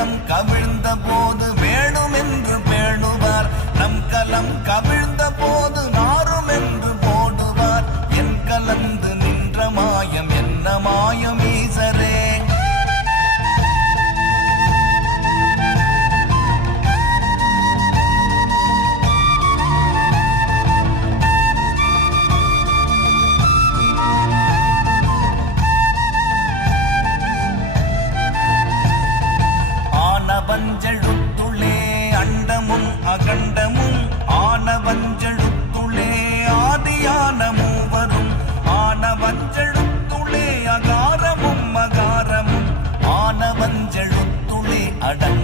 கலம் கவிழ்ந்த போது வேணும் என்று பேணுவார் நம் கலம் கவிழ்ந்த போது நாரும் என்று போடுவார் என் கலந்து நின்ற மாயம் என்ன மாயம் ஈசரே ஆனவஞ்செழுத்துளே அண்டமும் அகண்டமும் ஆனவஞ்செழுத்துளே ஆதியான மூவரும் ஆனவஞ்செழுத்துளே அகாரமும் மகாரமும் ஆனவஞ்செழுத்துளே அடங்க